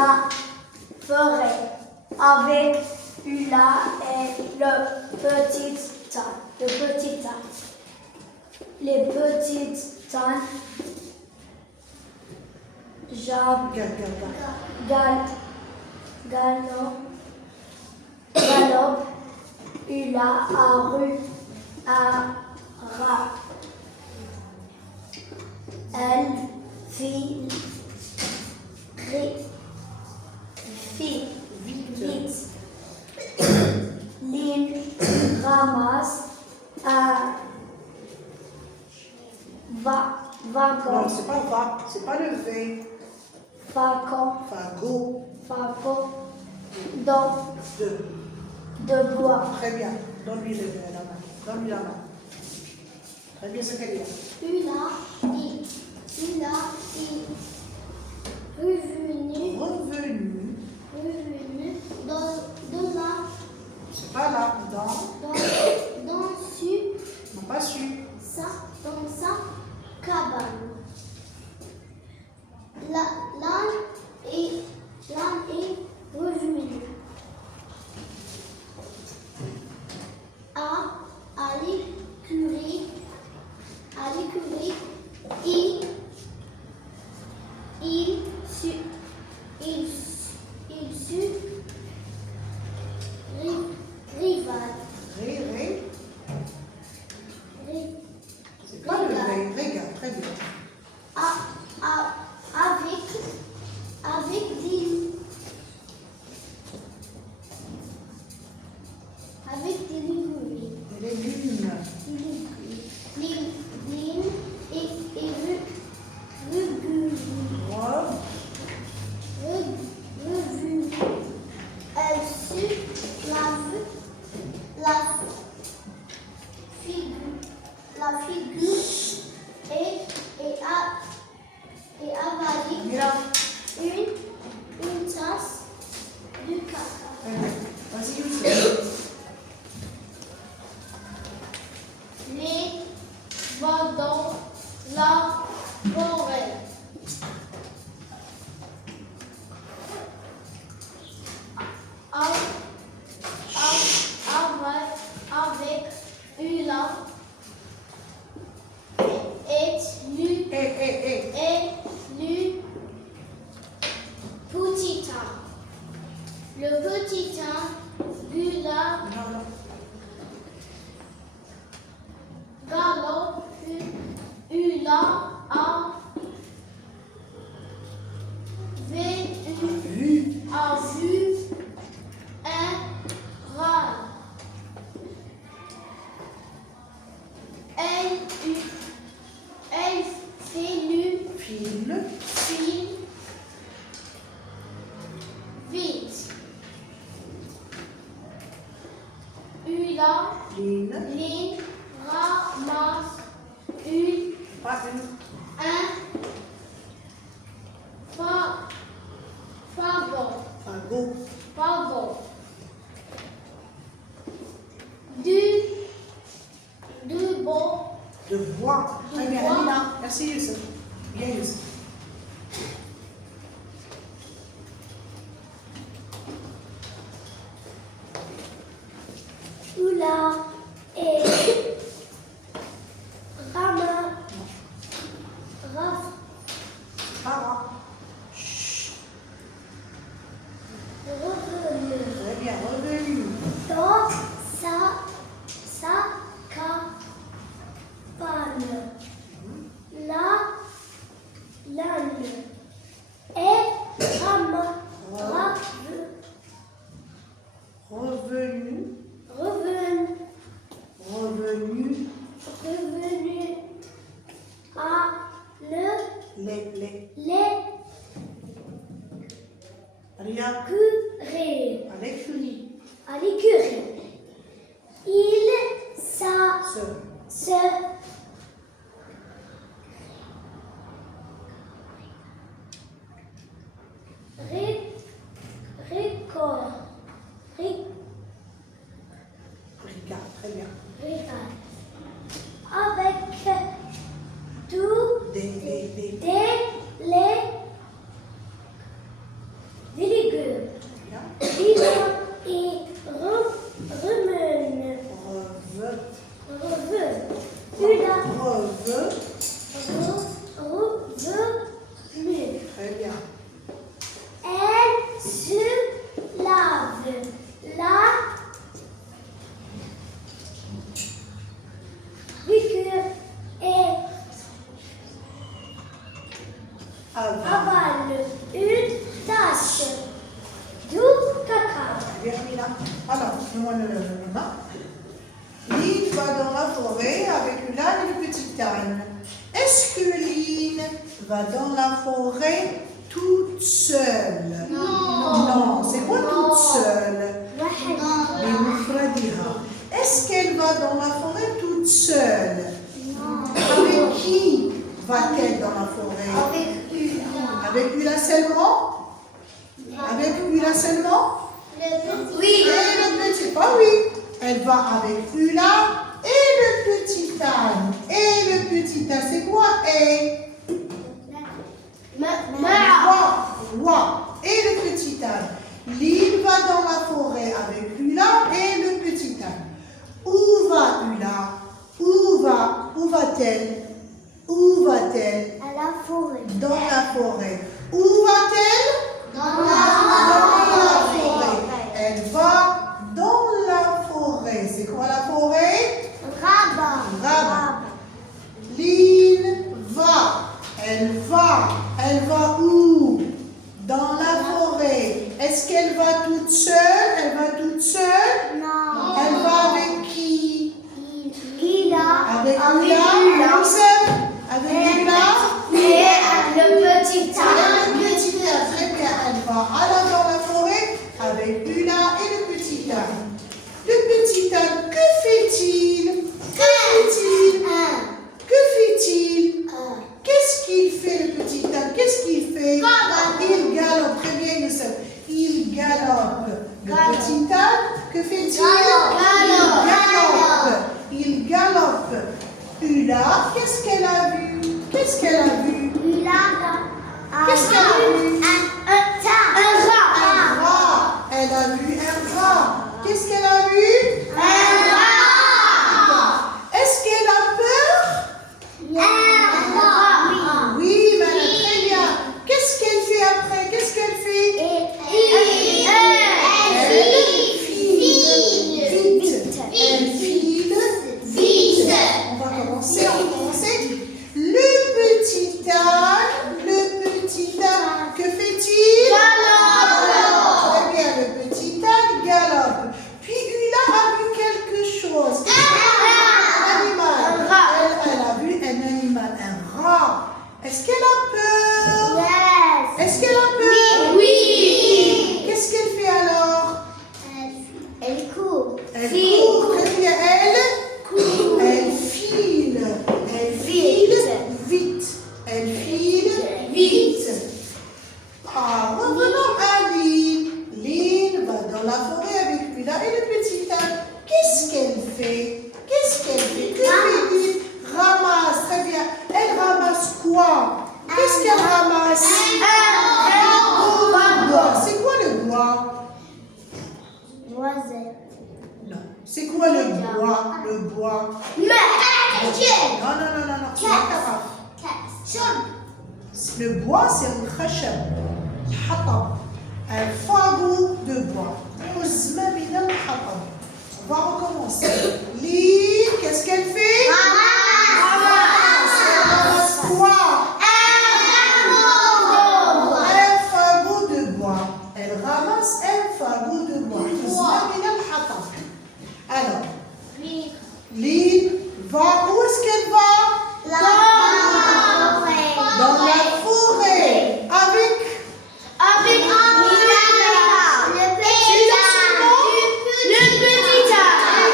la forêt avec Ulla et le petit âne. Les petites ânes galopent. Ulla à rat. Elle file vite. Lynn ramasse un wagon. Non, c'est pas va, c'est pas le V. Wagon de bois. Très bien. Donne-lui la main. Donne-lui la main. Très bien, c'est qu'elle est. Ulla est revenue dans la C'est pas là. Dans sa cabane. L'âne est revenu à l'écurie. Il sut rival. C'est pas le V. Regarde, très bien. Avec des légumes. Les légumes. Lynn est revenue. Elle sut la figure et avaler une tasse de caca. Vas-y, Youssef. Les va dans la forêt. Avec Ulla et lui petit âne. Le petit âne Ulla galope. Ulla a vu un rat. Elle file vite. Ulla Lynn ramasse wagon de bois. Très bien, Amina. Merci, Youssef. Bien, Youssef. Ulla et revenu Très bien, revenu. dans sa cabane. L'âne est revenu à l'écurie. Il se Regarde, très bien. avec tous Des Figure. Vivre et remène. Reve. Reveux. Ula. Reve. Revenu. Très bien. Elle se lave. La figure et avale une tache du cacao. Bien, Mila. Alors, nous on le main. Lynn va dans la forêt avec Ula et le petit âne. Est-ce que Lynn va dans la forêt toute seule? Non, c'est quoi toute seule? بمفردها. Est-ce qu'elle va dans la forêt toute seule? Avec qui va-t-elle dans la forêt? Avec Ula seulement? Avec Ula seulement? Oui. Et le petit, oh oui, elle va avec Ula et le petit âne. Et le petit âne, c'est quoi? Et Wa. Et le petit âne. Lynn va dans la forêt avec Ula et le petit âne. Où va Ula? Où va-t-elle? Où va-t-elle? À la forêt. Dans la forêt. Où va-t-elle? Dans Dans la forêt. Elle va dans la forêt. C'est quoi la forêt? Rabat. Lynn va. Elle va où? Dans la forêt. Est-ce qu'elle va toute seule? Elle va toute seule? Non. Elle va avec qui? Lila. Avec Ula. Avec Ula. Et le petit Le petit âne, très bien. Elle va aller dans la forêt avec Ula et le petit âne. Le petit âne, que fait-il? Qu'est-ce qu'il fait le petit âne? Qu'est-ce qu'il fait? Il galope. Très bien, Youssef. Il galope. Le petit âne, que fait-il? Il galope. Ula, qu'est-ce qu'elle a vu? Qu'est-ce qu'elle a vu? Qu'est-ce qu'elle a vu? Un rat. Elle a vu un rat. Qu'est-ce qu'elle a vu? Est-ce qu'elle a peur? Oui, mais très bien. Qu'est-ce qu'elle fait après? Qu'est-ce qu'elle fait? Elle file vite. On va commencer. Le petit âne, que fait-il? Très bien, le petit âne galope. Puis Ula a vu quelque chose. Un animal. Elle a vu un animal, un rat. Est-ce qu'elle a peur? Est-ce qu'elle a peur? Oui. Qu'est-ce qu'elle fait alors? Elle court. Elle court, très bien. Elle file. Vite. Ah, revenons à Lynn. Lynn va dans la forêt avec Ula et le petit âne. Qu'est-ce qu'elle fait? Que fait Lynn? Ramasse, très bien. Elle ramasse quoi? Qu'est-ce qu'elle ramasse? Un bois. C'est quoi le bois? Noisette. Non. C'est quoi le bois? Le bois. Non. C'est pas grave. Le bois, c'est un khashab. Un fagot de bois. On va recommencer. Lynn, qu'est-ce qu'elle fait? Elle ramasse quoi? Un fagot de bois. Elle ramasse un fagot de bois. Alors, Lynn va, où est-ce qu'elle va? Dans la forêt. Avec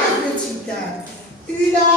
le petit âne. Ula,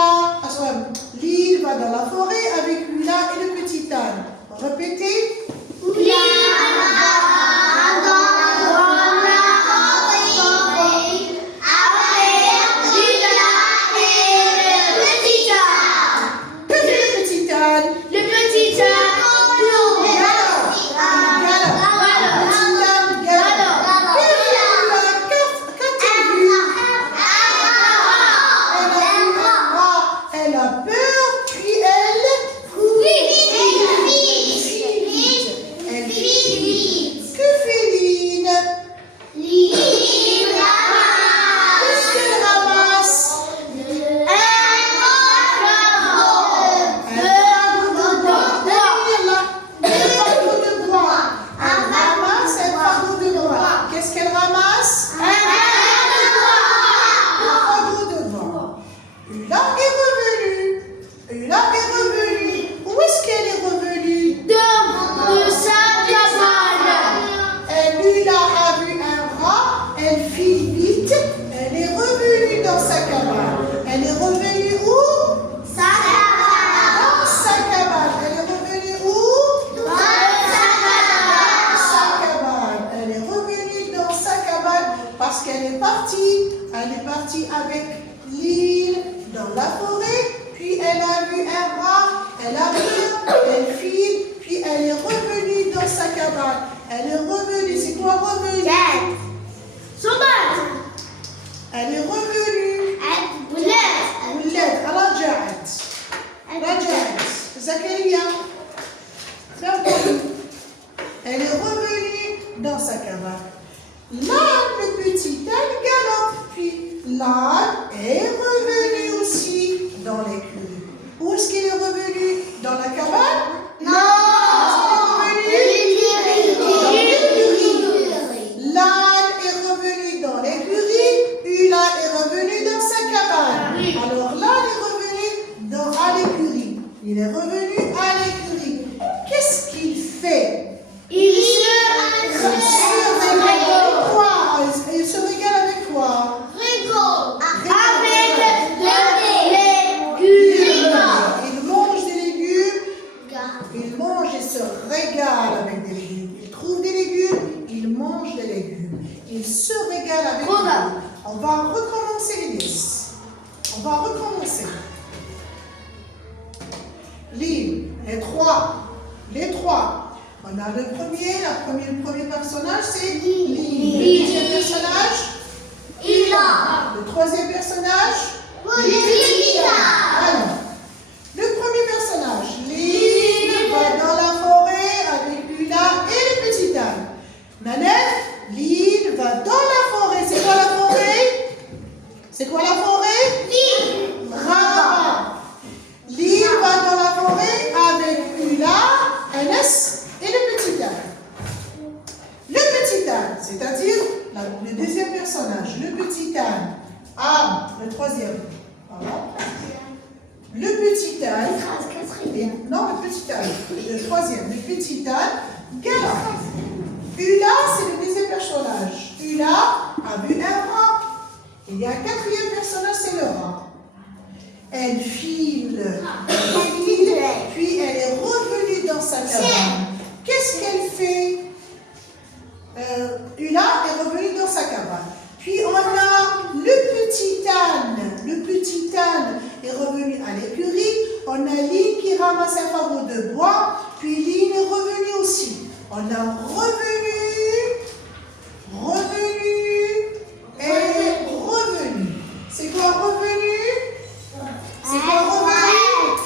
Ula a vu un rat, elle file vite, elle est revenue dans sa cabane. Elle est revenue où? Dans sa cabane. Elle est revenue où? Dans sa cabane. Elle est revenue dans sa cabane parce qu'elle est partie. Elle est partie avec Lynn dans la forêt, puis elle a vu un rat, elle a vu, elle file, puis elle est revenue dans sa cabane. Elle est revenue, c'est quoi revenue? Elle est revenue. ولاد رجعت. Zacharia. Elle est revenue dans sa cabane. Là, le petit âne galope, puis l'âne est revenu aussi dans l'écurie. Où est-ce qu'il est revenu? Dans la cabane? Non. L'âne est revenu dans l'écurie, Ula est revenu dans sa cabane. Alors l'âne est revenu à l'écurie. Il est revenu à l'écurie. Qu'est-ce qu'il fait? Il se régale avec quoi? Il mange des légumes. Il mange et se régale avec des légumes. Il trouve des légumes, il mange des légumes. Il se régale avec des légumes. On va recommencer les listes. On va recommencer. Lynn, les trois. On a le premier personnage, c'est Lynn. Le deuxième personnage, le troisième personnage, alors, le premier personnage, Lynn va dans la forêt avec Ula et le petit âne. Manette, Lynn va dans la forêt. C'est quoi la forêt? C'est quoi la forêt? Rama. Lynn va dans la forêt avec Ula, Enes et le petit âne. Le petit âne, c'est-à-dire le deuxième personnage, le petit âne. Le troisième. Voilà. Le petit âne. Non, le petit âne. Le troisième, le petit âne galope. Ula, c'est le deuxième personnage. Ula a vu un rat. Il y a un quatrième personnage, c'est le rat. Elle file, puis elle est revenue dans sa cabane. Qu'est-ce qu'elle fait? Ula est revenue dans sa cabane. Puis on a le petit âne. Le petit âne est revenu à l'écurie. On a Lynn qui ramasse un fardeau de bois. Puis Lynn est revenue aussi. On a revenu et revenu. C'est quoi revenu? C'est quoi revenu?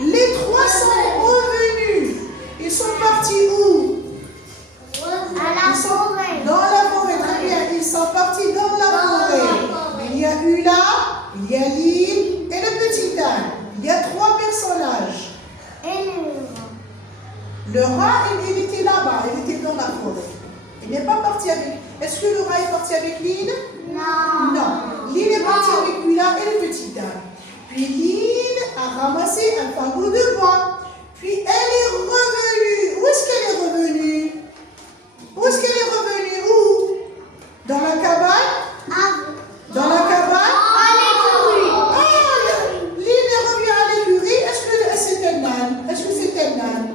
Les trois sont revenus. Ils sont partis où? Ils sont dans la forêt. Très bien. Ils sont partis dans la forêt. Il y a Ula, il y a Lynn et le petit âne. Il y a trois personnages. Le rat, il était là-bas. Il était dans la forêt. Il n'est pas parti avec. Est-ce que le rat est parti avec Lynn? Non. Lynn est parti avec Ula et le petit âne. Puis Lynn a ramassé un fardeau de bois. Puis elle est revenue. Où est-ce qu'elle est revenue? Où est-ce qu'elle est revenue? Où? Dans la cabane? Dans la cabane? Lynn est revenue à l'écurie. Est-ce que c'est un âne? Est-ce que c'est un âne?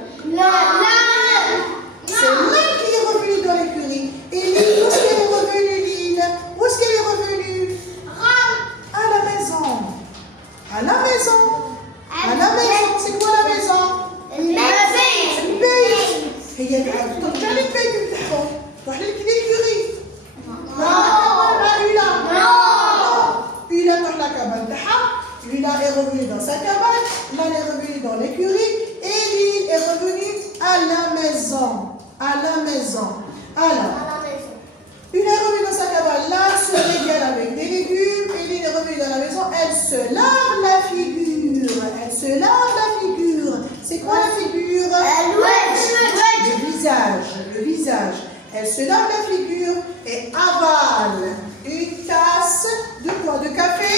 C'est l'âne qui est revenu dans l'écurie. Et Lynn, où est-ce qu'elle est revenue, Lynn? Où est-ce qu'elle est revenue? À la maison. À la maison. À la maison. C'est quoi la maison? البيت. هي ترجع للبيت بتاعهم. تروح للإكوري. Ula dans la cabane بتاعها. Ula est revenue dans sa cabane. L'âne est revenu dans l'écurie. Et Lynn est revenue à la maison. À la maison. Alors. Ula est revenue dans sa cabane. L'âne se régale avec des légumes. Et Lynn est revenue dans la maison. Elle se lave la figure. Elle se lave la figure. C'est quoi la figure? Le visage. Le visage. Elle se lave la figure et avale une tasse de quoi? De café?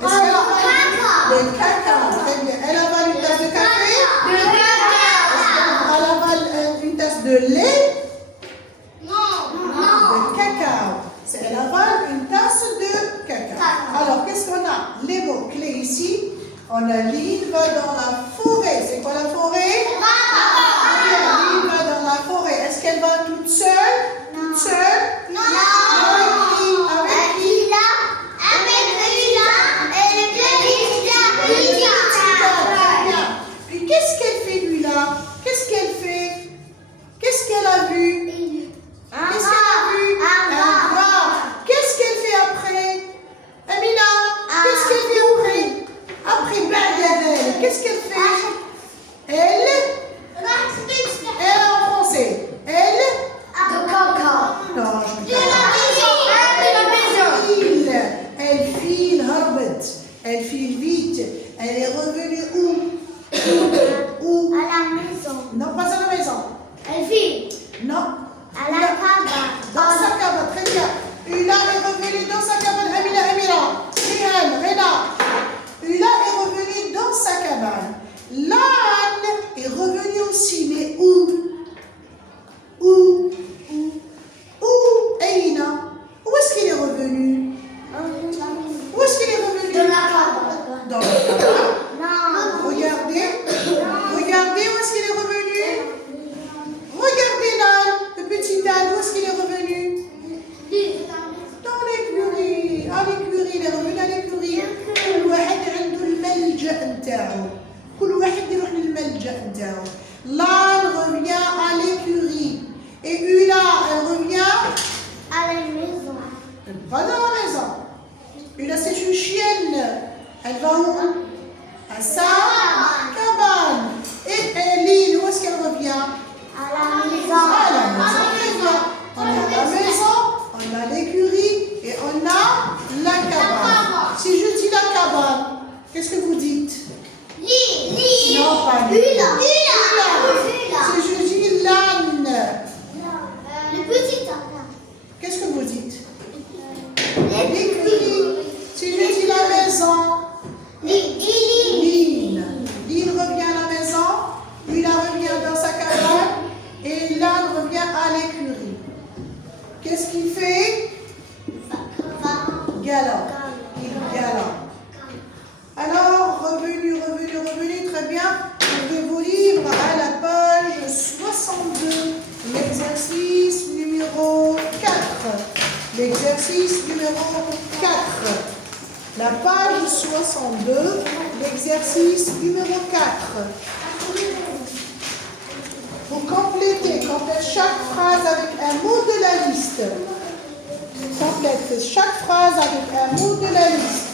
Est-ce qu'elle avale? De caca. Très bien. Elle avale une tasse de café? Elle avale une tasse de lait? les mots-clés ici. On a Lynn va dans la forêt. C'est quoi la forêt? Lynn va dans la forêt. Est-ce qu'elle va toute seule? Toute seule? Non. Avec qui? Très bien. Puis qu'est-ce qu'elle fait lui là? Qu'est-ce qu'elle fait? Qu'est-ce qu'elle a vu? Qu'est-ce qu'elle a vu? Un rat. Qu'est-ce qu'elle fait après? Amina, qu'est-ce qu'elle fait après? Après Bagadelle, qu'est-ce qu'elle fait? Elle en français. Elle? Non, je file. Elle file, Harbet. Elle file vite. Elle est revenue où? Où? À la maison. Non, pas à la maison. Elle vit Non. à la cabane. Dans sa cabane, très bien. Ula est revenue dans sa cabane. Amina. Rihan, Rena. Ula est revenue dans sa cabane. L'âne est revenu aussi, mais où? Où? Aïna. Où est-ce qu'il est revenu? Où est-ce qu'il est revenu? Dans la cabane. Dans la cabane. Non. Regardez où est-ce qu'il est revenu? Regardez l'âne, le petit âne, où est-ce qu'il est revenu? Dans l'écurie. À l'écurie, il est revenu à l'écurie. كل واحد عنده الملجأ نتاعو. كل واحد يروح للملجأ نتاعو. L'âne revient à l'écurie. Et Ula, elle revient À la maison. pas dans la maison. Ula, c'est une chienne. Elle va où? À sa cabane. Et Lynn, où est-ce qu'elle revient? À la maison. À la maison, très bien. On a la maison, on a l'écurie et on a la cabane. Si je dis la cabane, qu'est-ce que vous dites? Non, pas Lynn. Si je dis l'âne, Le petit âne. qu'est-ce que vous dites? L'écurie. Si je dis la maison, Lynn. Lynn revient à la maison, Ula revient dans sa cabane et l'âne revient à l'écurie. Qu'est-ce qu'il fait? Galant. Il galant. Alors, revenu, très bien. Ouvrez vos livres à la page 62, l'exercice numéro 4. L'exercice numéro 4. La page 62, l'exercice numéro 4. Vous complétez chaque phrase avec un mot de la liste. Complète chaque phrase avec un mot de la liste.